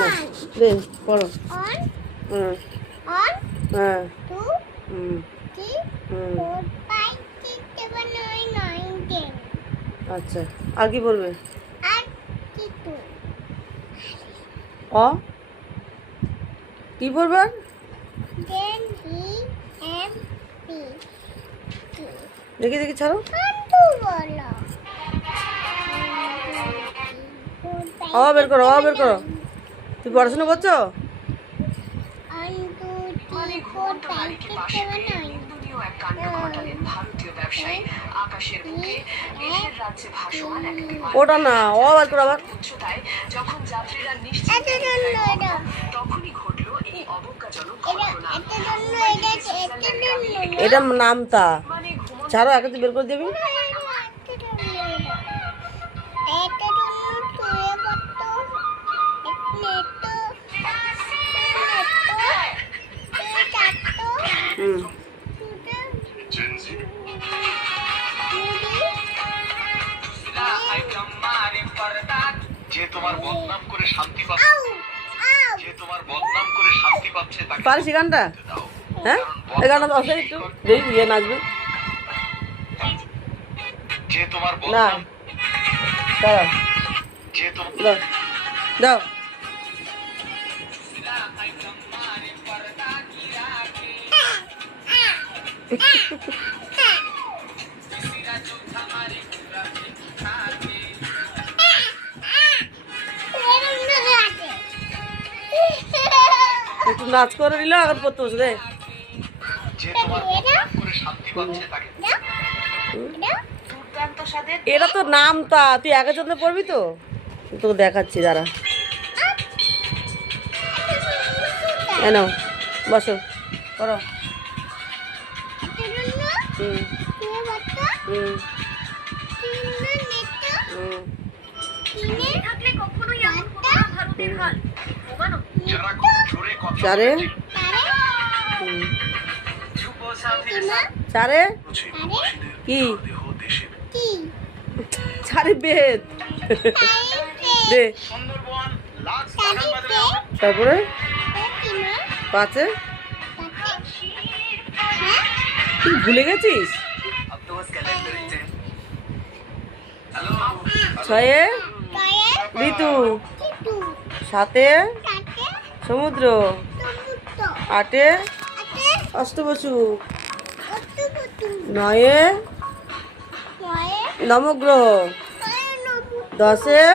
না দে পড়ো। হুম হ্যাঁ আচ্ছা আর কি বলবে? অ কি বলবে? দেখি দেখি ছাড়ো। বের করো বের করো। তুই পড়াশোনা করছো? ওটা না বের করো আবার। এটা নামতা ছাড়ো একে তুই বের করে দিবি। পারিস গানটা? হ্যাঁ এই গানটা তো অসহায় একটু দেখি ইয়ে নাচবে না দাও একটু নাচ করে নিল এখন পড়তে বসে রে। এটা তো নাম তা তুই একের জন্য পড়বি তো তোকে দেখাচ্ছি দাঁড়া। নাও বসো করো। চারে চারে কি চারে বেদ দে তারপরে পাঁচে তুই ভুলে গেছিস। ছয়ে ঋতু, সাতে সমুদ্র, আটে অষ্টবসু, নয়ে নবগ্রহ, দশে